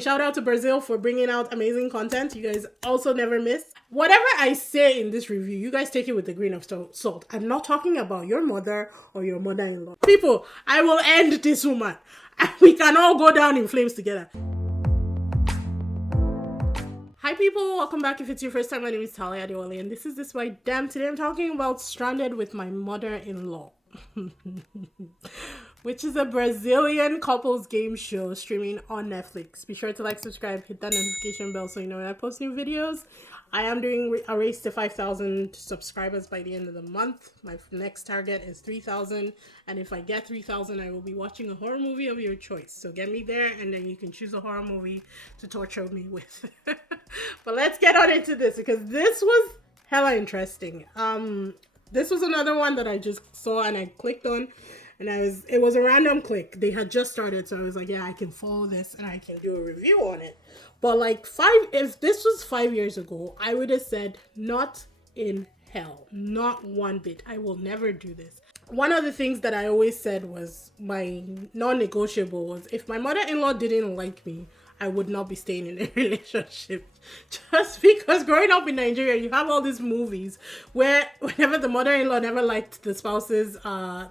Shout out to Brazil for bringing out amazing content. You guys also never miss. Whatever I say in this review, you guys take it with a grain of salt. I'm not talking about your mother or your mother-in-law. People, I will end this woman. We can all go down in flames together. Hi people, welcome back. If it's your first time, my name is Talia Adewale and this is DISBYDEM. Today I'm talking about Stranded with My Mother-in-Law. Which is a Brazilian couples game show streaming on Netflix. Be sure to like, subscribe, hit that notification bell so you know when I post new videos. I am doing a race to 5,000 subscribers by the end of the month. My next target is 3,000, and if I get 3,000, I will be watching a horror movie of your choice. So get me there, and then you can choose a horror movie to torture me with. But let's get on into this because this was hella interesting. This was another one that I just saw and I clicked on. And it was a random click. They had just started, so I was like, yeah, I can follow this and I can do a review on it. But like if this was 5 years ago, I would have said, not in hell, not one bit. I will never do this. One of the things that I always said was my non-negotiable was if my mother-in-law didn't like me, I would not be staying in a relationship. Just because growing up in Nigeria, you have all these movies where whenever the mother-in-law never liked the spouse's,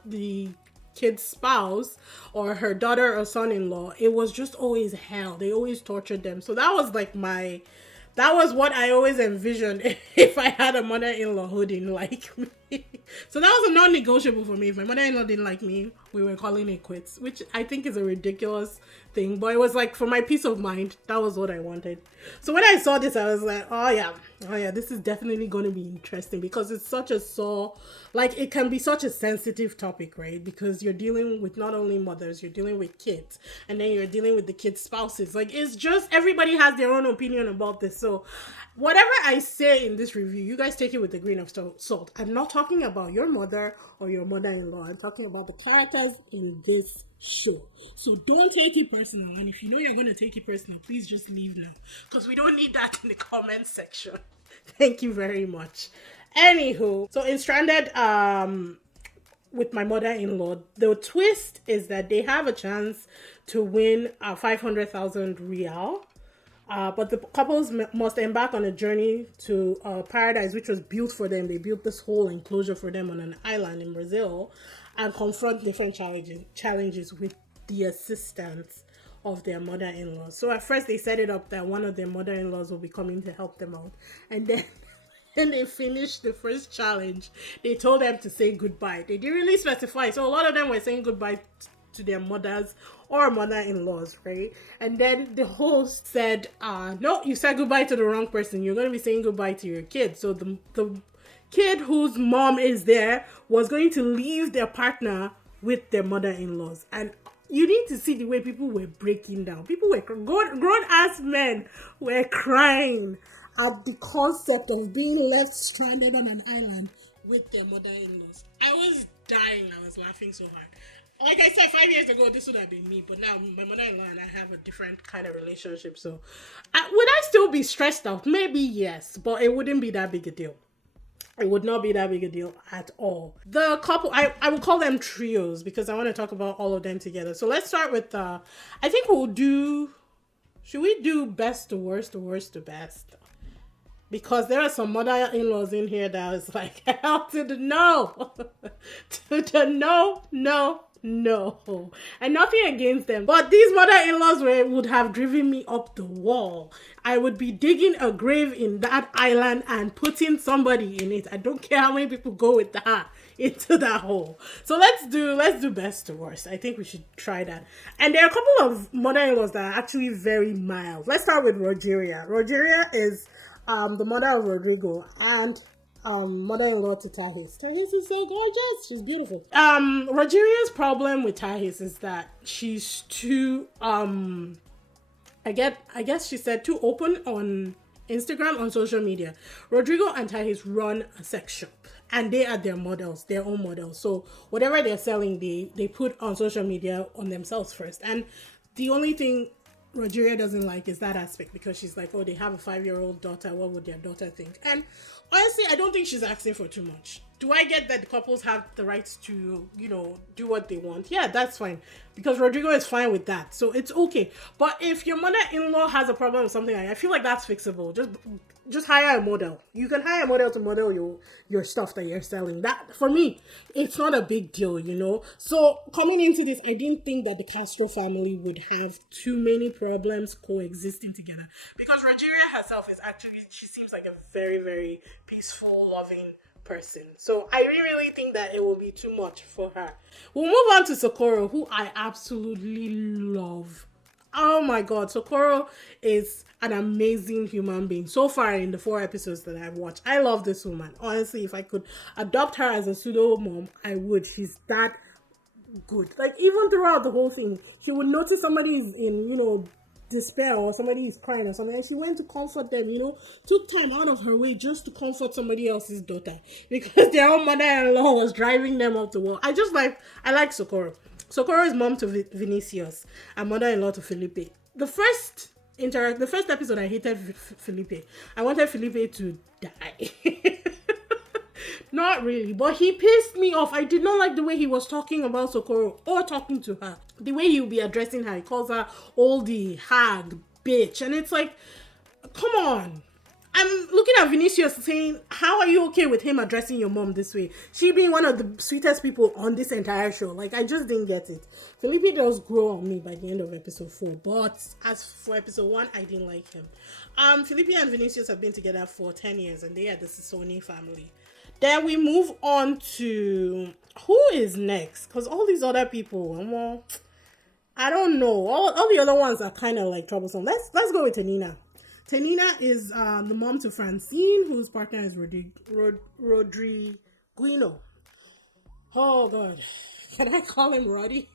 the kid's spouse or her daughter or son-in-law, it was just always hell. They always tortured them. So that was like that was what I always envisioned if I had a mother-in-law who didn't like me. So that was a non-negotiable for me. If my mother-in-law didn't like me, we were calling it quits, which I think is a ridiculous thing. But it was like, for my peace of mind, that was what I wanted. So when I saw this, I was like, oh yeah, this is definitely going to be interesting because it's such a like it can be such a sensitive topic, right? Because you're dealing with not only mothers, you're dealing with kids, and then you're dealing with the kids' spouses. Like, it's just, everybody has their own opinion about this. So whatever I say in this review, you guys take it with a grain of salt. I'm not talking about your mother or your mother-in-law. I'm talking about the characters in this show. So don't take it personal. And if you know you're going to take it personal, please just leave now. Because we don't need that in the comment section. Thank you very much. Anywho, so in Stranded, with my mother-in-law, the twist is that they have a chance to win 500,000 real. But the couples must embark on a journey to paradise, which was built for them. They built this whole enclosure for them on an island in Brazil and confront different challenges with the assistance of their mother-in-law. So at first they set it up that one of their mother-in-laws will be coming to help them out. And then when they finished the first challenge, they told them to say goodbye. They didn't really specify. So a lot of them were saying goodbye to their mothers or mother-in-laws, right? And then the host said, no, you said goodbye to the wrong person. You're going to be saying goodbye to your kid. So the kid whose mom is there was going to leave their partner with their mother-in-laws. And you need to see the way people were breaking down. People were grown-ass men were crying at the concept of being left stranded on an island with their mother-in-laws. I was dying. I was laughing so hard. Like I said, 5 years ago, this would have been me. But now, my mother-in-law and I have a different kind of relationship. So, would I still be stressed out? Maybe yes. But it wouldn't be that big a deal. It would not be that big a deal at all. The couple, I would call them trios because I want to talk about all of them together. So, let's start with, I think should we do best to worst or worst to best? Because there are some mother-in-laws in here that is like, hell to the no. To the no. And nothing against them. But these mother-in-laws would have driven me up the wall. I would be digging a grave in that island and putting somebody in it. I don't care how many people go with that into that hole. So let's do best to worst. I think we should try that. And there are a couple of mother-in-laws that are actually very mild. Let's start with Rogeria. Rogeria is the mother of Rodrigo and mother-in-law to Tahis. Tahis is so gorgeous. She's beautiful. Rogeria's problem with Tahis is that she's too I guess she said too open on Instagram, on social media. Rodrigo and Tahis run a sex shop and they are their models, their own models. So whatever they're selling, they put on social media on themselves first. And the only thing Rogeria doesn't like is that aspect because she's like, oh, they have a 5-year-old daughter. What would their daughter think? And honestly, I don't think she's asking for too much. do I get that the couples have the rights to, do what they want? Yeah, that's fine. Because Rodrigo is fine with that. So it's okay. But if your mother-in-law has a problem with something like that, I feel like that's fixable. Just hire a model. You can hire a model to model your stuff that you're selling. That, for me, it's not a big deal. So coming into this, I didn't think that the Castro family would have too many problems coexisting together. Because Rogeria herself is actually, she seems like a very, very peaceful, loving person. So I really think that it will be too much for her. We'll move on to Socorro, who I absolutely love. Oh my god, Socorro is an amazing human being. So far in the 4 episodes that I've watched, I love this woman. Honestly, if I could adopt her as a pseudo mom, I would. She's that good. Like, even throughout the whole thing, she would notice somebody is in, despair, or somebody is crying or something, and she went to comfort them, took time out of her way just to comfort somebody else's daughter because their own mother-in-law was driving them up the wall. I like Socorro. Socorro is mom to Vinicius and mother-in-law to Felipe. The first episode, I hated Felipe. I wanted Felipe to die. Not really, but he pissed me off. I did not like the way he was talking about Socorro or talking to her. The way he would be addressing her. He calls her oldie, hag, bitch. And it's like, come on. I'm looking at Vinicius saying, how are you okay with him addressing your mom this way? She being one of the sweetest people on this entire show. Like, I just didn't get it. Felipe does grow on me by the end of episode 4. But as for episode 1, I didn't like him. Felipe and Vinicius have been together for 10 years and they are the Sissoni family. Then we move on to who is next? Because all these other people, well, I don't know. All the other ones are kind of like troublesome. Let's go with Tanina. Tanina is the mom to Francine, whose partner is Rodriguino. Oh God, can I call him Roddy?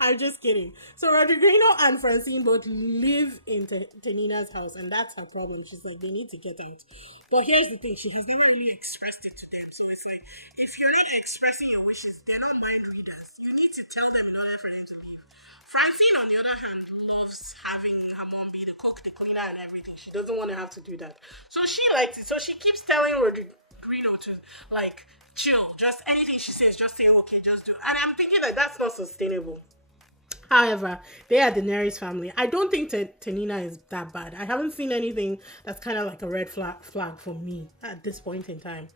I'm just kidding. So Rodriguino and Francine both live in Tanina's house, and that's her problem. She's like, they need to get out. But here's the thing, she has never really expressed it to them. So it's like, if you're not expressing your wishes, they're not mind readers. You need to tell them in order for them to leave. Francine, on the other hand, loves having her mom be the cook, the cleaner, and everything. She doesn't want to have to do that. So she likes it. So she keeps telling Rodriguino to, like, chill. Just anything she says, just say, okay, just do. And I'm thinking that that's not sustainable. However, they are the Daenerys family. I don't think Tanina is that bad. I haven't seen anything that's kind of like a red flag for me at this point in time.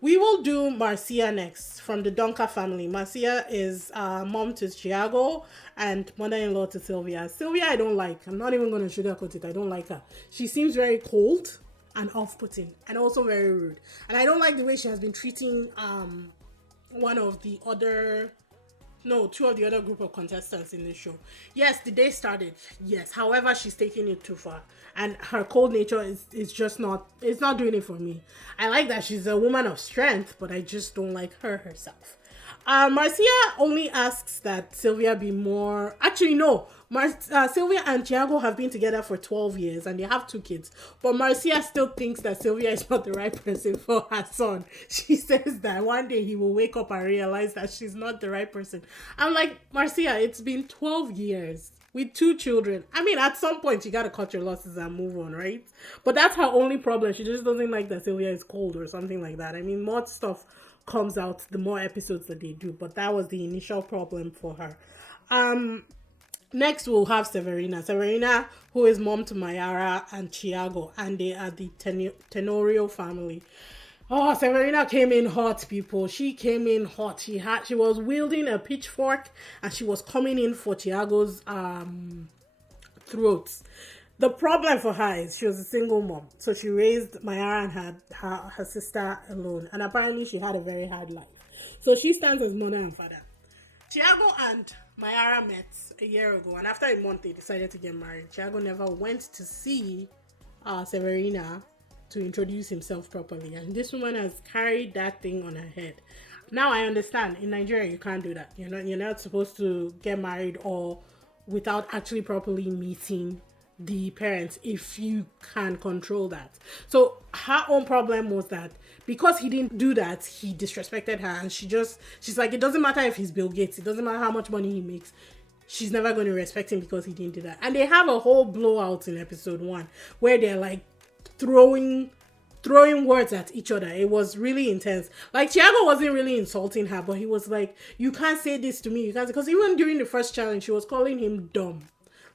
We will do Marcia next from the Donka family. Marcia is mom to Thiago and mother-in-law to Sylvia. Sylvia I don't like. I'm not even going to sugarcoat it. I don't like her. She seems very cold and off-putting and also very rude. And I don't like the way she has been treating two of the other group of contestants in this show. Yes, the day started. Yes. However, she's taking it too far. And her cold nature is just not, it's not doing it for me. I like that she's a woman of strength, but I just don't like her herself. Marcia only asks that Sylvia be more... Actually, no. Sylvia and Thiago have been together for 12 years and they have 2 kids. But Marcia still thinks that Sylvia is not the right person for her son. She says that one day he will wake up and realize that she's not the right person. I'm like, Marcia, it's been 12 years with 2 children. I mean, at some point, you gotta cut your losses and move on, right? But that's her only problem. She just doesn't like that Sylvia is cold or something like that. I mean, more stuff comes out the more episodes that they do, but that was the initial problem for her. Next we'll have Severina, who is mom to Mayara and Thiago, and they are the Tenorio family. Oh, Severina came in hot, people. She came in hot. She was wielding a pitchfork and she was coming in for Thiago's throats. The problem for her is she was a single mom. So she raised Mayara and her sister alone. And apparently she had a very hard life. So she stands as mother and father. Thiago and Mayara met a year ago. And after a month, they decided to get married. Thiago never went to see Severina to introduce himself properly. And this woman has carried that thing on her head. Now I understand. In Nigeria, you can't do that. You're not supposed to get married or without actually properly meeting the parents if you can control that. So her own problem was that because he didn't do that, he disrespected her, and she's like, it doesn't matter if he's Bill Gates, it doesn't matter how much money he makes, she's never going to respect him because he didn't do that. And they have a whole blowout in episode 1 where they're like throwing throwing words at each other. It was really intense. Like, Thiago wasn't really insulting her, but he was like, you can't say this to me. You can't, because even during the first challenge, she was calling him dumb.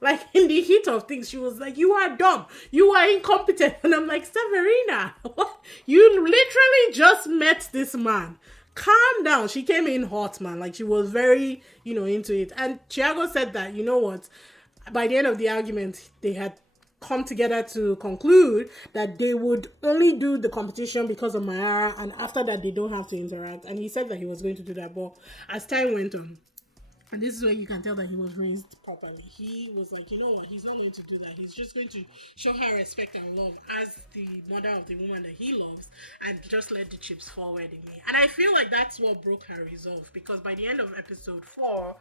Like, in the heat of things, she was like, you are dumb. You are incompetent. And I'm like, Severina, what? You literally just met this man. Calm down. She came in hot, man. Like, she was very, into it. And Thiago said that, you know what? By the end of the argument, they had come together to conclude that they would only do the competition because of Mayara, and after that, they don't have to interact. And he said that he was going to do that. But as time went on, and this is where you can tell that he was raised properly. He was like, you know what? He's not going to do that. He's just going to show her respect and love as the mother of the woman that he loves, and just let the chips fall where they may. And I feel like that's what broke her resolve, because by the end of episode 4,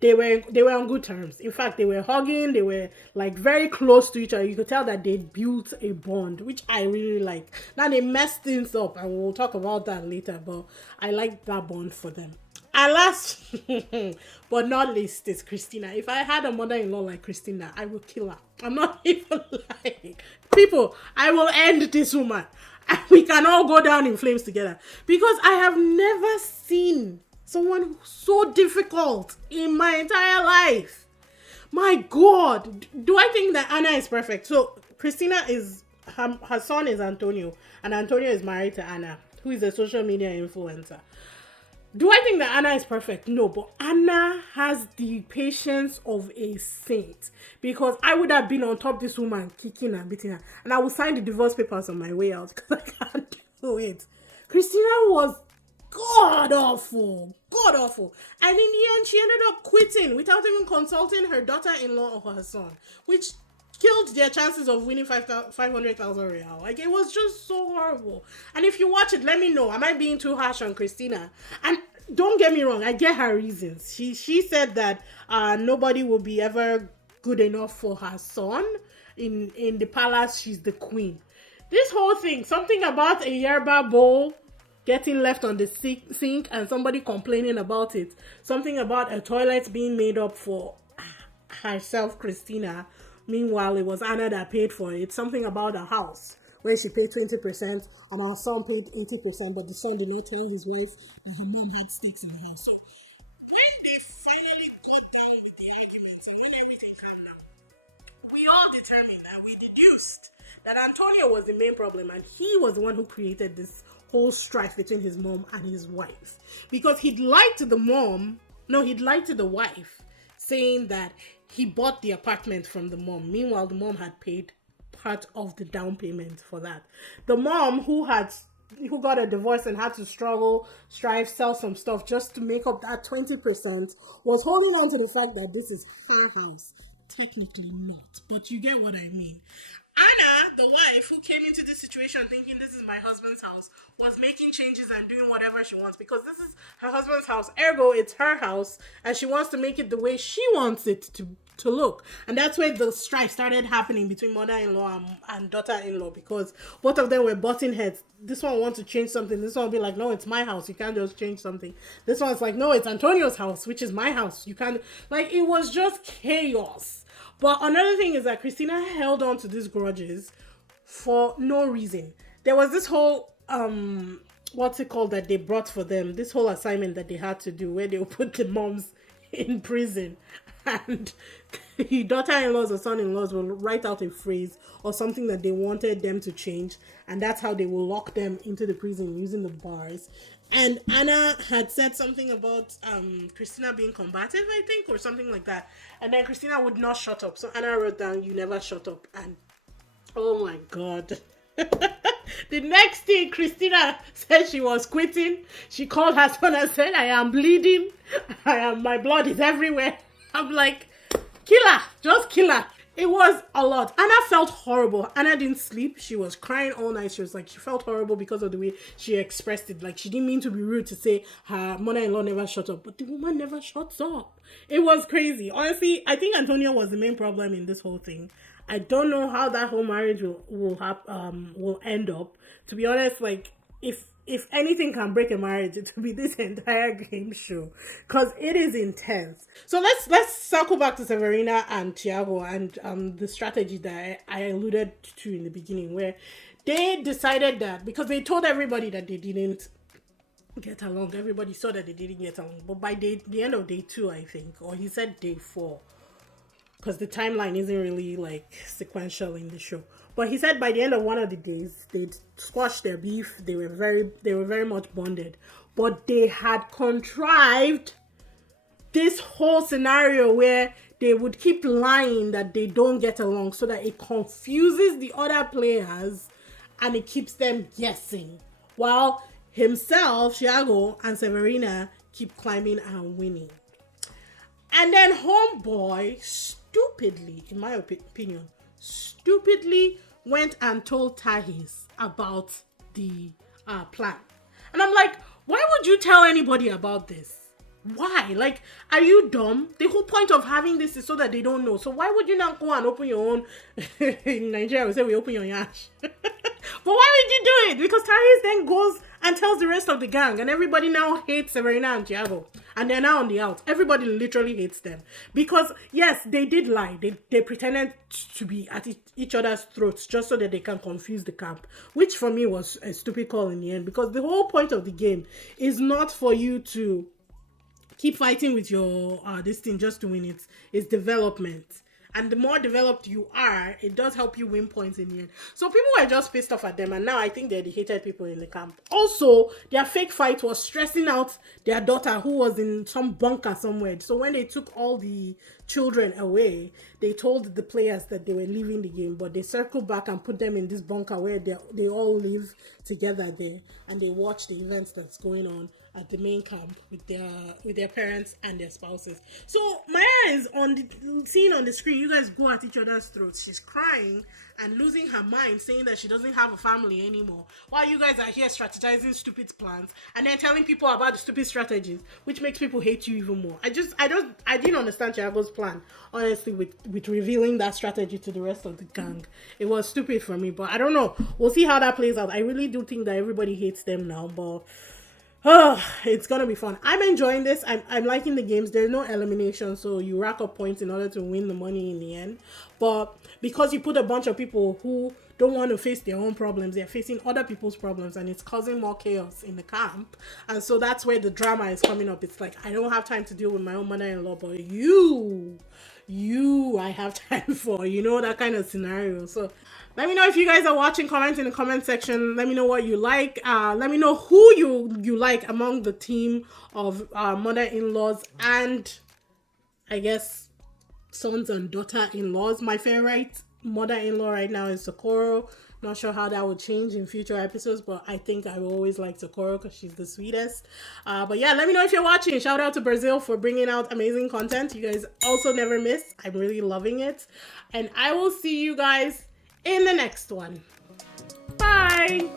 they were on good terms. In fact, they were hugging. They were like very close to each other. You could tell that they built a bond, which I really like. Now they messed things up, and we'll talk about that later. But I like that bond for them. And last but not least is Christina. If I had a mother-in-law like Christina, I would kill her. I'm not even lying. People, I will end this woman. And we can all go down in flames together. Because I have never seen someone so difficult in my entire life. My God. Do I think that Anna is perfect? So Christina is, her son is Antonio. And Antonio is married to Anna, who is a social media influencer. Do I think that Anna is perfect? No, but Anna has the patience of a saint. Because I would have been on top this woman, kicking and beating her. And I would sign the divorce papers on my way out because I can't do it. Christina was god awful. And in the end, she ended up quitting without even consulting her daughter-in-law or her son, which killed their chances of winning 500,000 real. Like, it was just so horrible. And if you watch it, let me know. Am I being too harsh on Christina? And don't get me wrong, I get her reasons. She said that nobody will be ever good enough for her son. In the palace, she's the queen. This whole thing, something about a yerba bowl getting left on the sink and somebody complaining about it. Something about a toilet being made up for herself, Christina. Meanwhile, it was Anna that paid for it. Something about a house where she paid 20% and her son paid 80%, but the son did not tell his wife that her mom had stakes in the house. So when they finally got done with the arguments and when everything calmed down, we all determined that we deduced that Antonio was the main problem, and he was the one who created this whole strife between his mom and his wife. Because he'd lied to the wife, saying that he bought the apartment from the mom. Meanwhile, the mom had paid part of the down payment for that. The mom who got a divorce and had to strive, sell some stuff just to make up that 20%, was holding on to the fact that this is her house. Technically not, but you get what I mean. Anna, the wife, who came into this situation thinking this is my husband's house, was making changes and doing whatever she wants because this is her husband's house. Ergo, it's her house, and she wants to make it the way she wants it to look. And that's where the strife started happening between mother-in-law and daughter-in-law, because both of them were butting heads. This one wants to change something. This one will be like, no, it's my house. You can't just change something. This one's like, no, it's Antonio's house, which is my house. You can't. Like, it was just chaos. But another thing is that Christina held on to these grudges for no reason. There was this whole, what's it called, that they brought for them, this whole assignment that they had to do where they would put the moms in prison. And the daughter-in-laws or son-in-laws will write out a phrase or something that they wanted them to change. And that's how they will lock them into the prison using the bars. And Anna had said something about Christina being combative, I think, or something like that. And then Christina would not shut up. So Anna wrote down, you never shut up. And oh my God. The next thing, Christina said she was quitting. She called her son and said, I am bleeding. My blood is everywhere. I'm like, kill her. Just kill her. It was a lot. Anna felt horrible. Anna didn't sleep. She was crying all night. She was like, she felt horrible because of the way she expressed it. Like, she didn't mean to be rude to say her mother-in-law never shut up. But the woman never shuts up. It was crazy. Honestly, I think Antonio was the main problem in this whole thing. I don't know how that whole marriage will end up. To be honest, like, if if anything can break a marriage, it will be this entire game show, because it is intense. So let's circle back to Severina and Thiago and the strategy that I alluded to in the beginning, where they decided that because they told everybody that they didn't get along. Everybody saw that they didn't get along. But by the end of day 2, I think, or he said day 4, because the timeline isn't really like sequential in the show. But he said by the end of one of the days, they'd squashed their beef. They were very much bonded. But they had contrived this whole scenario where they would keep lying that they don't get along, so that it confuses the other players and it keeps them guessing. While himself, Thiago, and Severina keep climbing and winning. And then Homeboy stupidly, in my opinion, went and told Tahis about the plan. And I'm like, why would you tell anybody about this? Why? Like, are you dumb? The whole point of having this is so that they don't know. So why would you not go and open your own? In Nigeria, we say we open your yash. But why would you do it? Because Tahis then goes and tells the rest of the gang, and everybody now hates Severina and Thiago, and they're now on the out. Everybody literally hates them because yes, they did lie. They pretended to be at each other's throats just so that they can confuse the camp, which for me was a stupid call in the end, because the whole point of the game is not for you to keep fighting with your this thing just to win it. It's development. And the more developed you are, it does help you win points in the end. So people were just pissed off at them, and now I think they're the hated people in the camp. Also, their fake fight was stressing out their daughter, who was in some bunker somewhere. So when they took all the children away, they told the players that they were leaving the game, but they circled back and put them in this bunker where they all live together there, and they watch the events that's going on at the main camp with their parents and their spouses. So Maya is seen on the screen. You guys go at each other's throats. She's crying and losing her mind, saying that she doesn't have a family anymore, while you guys are here strategizing stupid plans and then telling people about the stupid strategies, which makes people hate you even more. I didn't understand Thiago's plan, honestly, with revealing that strategy to the rest of the gang. It was stupid for me, but I don't know. We'll see how that plays out. I really do think that everybody hates them now, but it's gonna be fun. I'm enjoying this. I'm liking the games. There's no elimination, so you rack up points in order to win the money in the end. But because you put a bunch of people who don't want to face their own problems, they're facing other people's problems, and it's causing more chaos in the camp. And so that's where the drama is coming up. It's like, I don't have time to deal with my own mother-in-law, but you I have time for, that kind of scenario. So let me know if you guys are watching. Comment in the comment section. Let me know what you like. Let me know who you like among the team of mother-in-laws and, I guess, sons and daughter-in-laws. My favorite mother-in-law right now is Socorro. Not sure how that would change in future episodes, but I think I will always like Socorro because she's the sweetest. But yeah, let me know if you're watching. Shout out to Brazil for bringing out amazing content. You guys also never miss. I'm really loving it. And I will see you guys in the next one. Bye!